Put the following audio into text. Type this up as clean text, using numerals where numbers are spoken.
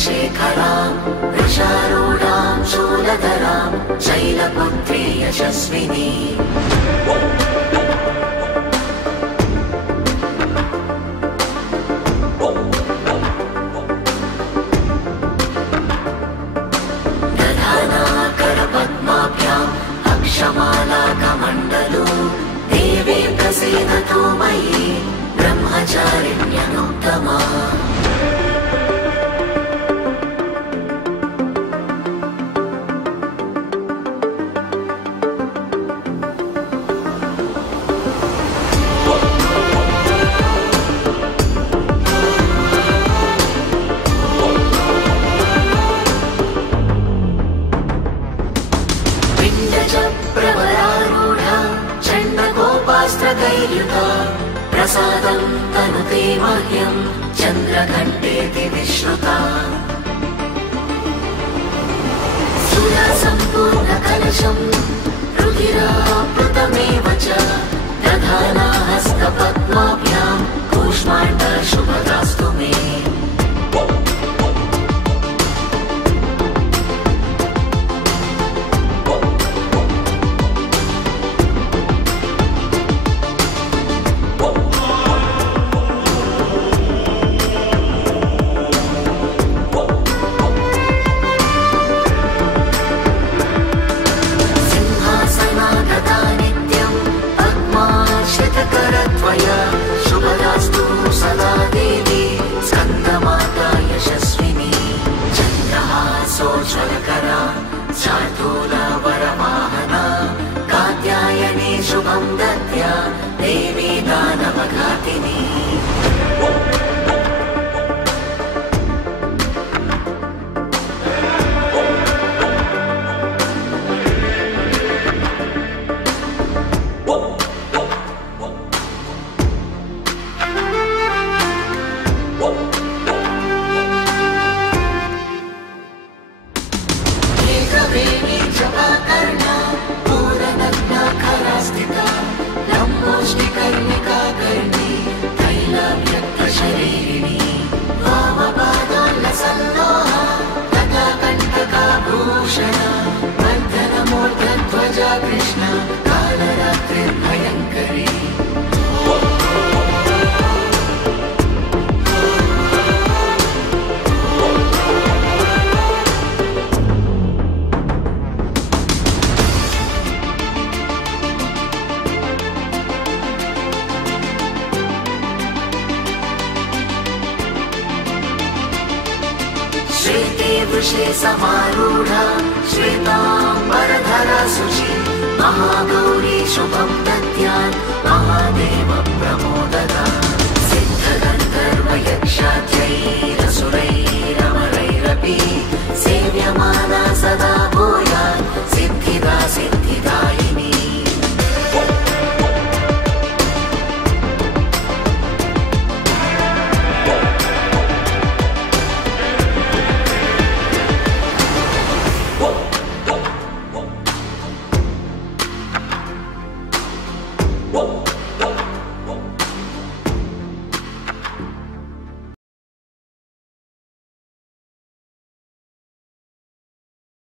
चन्द्रशेखरां वृषारूढां शूलधरां शैलपुत्री यशस्विनी दधानाकरपद्माभ्याम् अक्षमालाकमण्डलो देवी प्रसीदतु मयि ब्रह्मचारिण्यनुत्तमा प्रवरारूढा प्रसादं तनुते मह्यं चन्द्रघण्टेति विश्रुता सुरसम्पूर्णकलशं रुधिराप्लुतमेव च दधाना हस्तपद्माभ्यां कूष्माण्डशुभदास्तु मे शुभदास्तु सदा देवी स्कन्दमाता यशस्विनी चन्द्रहासोज्ज्वलकरा शार्दूलवरवाहना कात्यायनी शुभं दद्या देवी दानवघातिनी वर्धनमूर्धध्वजा कृष्ण कालरात्रिर्भयङ्करी श्वेते वृषे समारूढा श्वेताम्बरधरा शुचि महागौरी शुभं